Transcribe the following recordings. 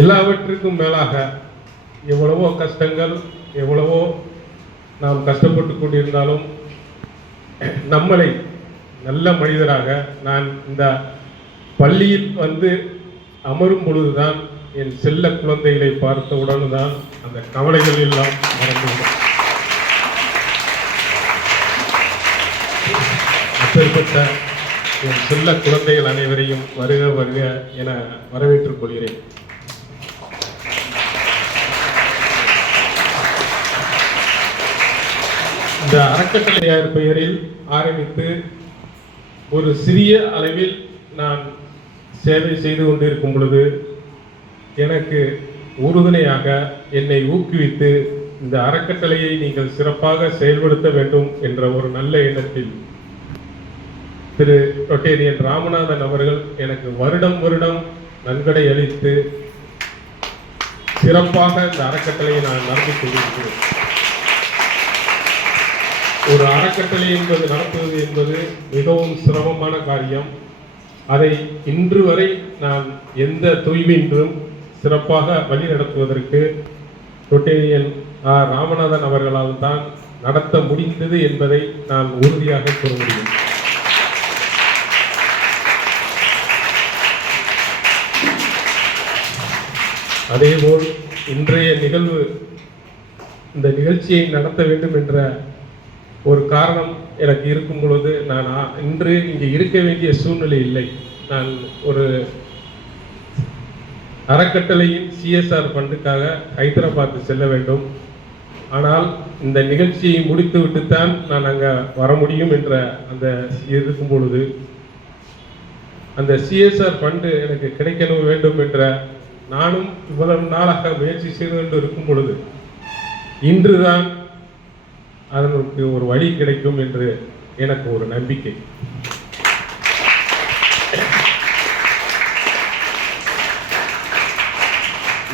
எல்லாவற்றுக்கும் மேலாக எவ்வளவோ கஷ்டங்கள், எவ்வளவோ நாம் கஷ்டப்பட்டு கொண்டிருந்தாலும் நம்மளை நல்ல மனிதராக நான் இந்த பள்ளியில் வந்து அமரும் பொழுதுதான் என் செல்ல குழந்தைகளை பார்த்தவுடன் தான் அந்த கவலைகள் எல்லாம் மறந்துவிடும். அப்பேற்பட்ட என் செல்ல குழந்தைகள் அனைவரையும் வருக வருக என வரவேற்றுக் கொள்கிறேன். இந்த அறக்கட்டளையார் பெயரில் ஆரம்பித்து ஒரு சிறிய அளவில் நான் சேவை செய்து கொண்டிருக்கும் பொழுது எனக்கு உறுதுணையாக என்னை ஊக்குவித்து இந்த அறக்கட்டளையை நீங்கள் சிறப்பாக செயல்படுத்த வேண்டும் என்ற ஒரு நல்ல எண்ணத்தில் திரு ரொட்டேரியன் ராமநாதன் அவர்கள் எனக்கு வருடம் வருடம் நன்கொடை அளித்து சிறப்பாக இந்த அறக்கட்டளையை நான் நடத்தி கொண்டிருக்கிறேன். ஒரு அறக்கட்டளை என்பது நடத்துவது என்பது மிகவும் சிரமமான காரியம். அதை இன்று வரை நான் எந்த தொய்வின்றும் சிறப்பாக வழி நடத்துவதற்கு ரொட்டேரியன் ராமநாதன் அவர்களால் தான் நடத்த முடிந்தது என்பதை நான் உறுதியாக கூற முடியும். அதேபோல் இன்றைய நிகழ்வு, இந்த நிகழ்ச்சியை நடத்த வேண்டும் என்ற ஒரு காரணம் எனக்கு இருக்கும் பொழுது நான் இன்று இங்கே இருக்க வேண்டிய சூழ்நிலை இல்லை. நான் ஒரு அறக்கட்டளையின் சிஎஸ்ஆர் ஃபண்டுக்காக ஹைதராபாத் செல்ல வேண்டும். ஆனால் இந்த நிகழ்ச்சியை முடித்து விட்டுத்தான் நான் அங்கே வர முடியும் என்ற அந்த இருக்கும் பொழுது அந்த சிஎஸ்ஆர் ஃபண்டு எனக்கு கிடைக்கணும் வேண்டும் என்ற நானும் இவ்வளவு நாளாக முயற்சி செய்து கொண்டு இருக்கும் பொழுது இன்றுதான் அதற்கு ஒரு வழி கிடைக்கும் என்று எனக்கு ஒரு நம்பிக்கை.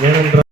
ஏனென்றால்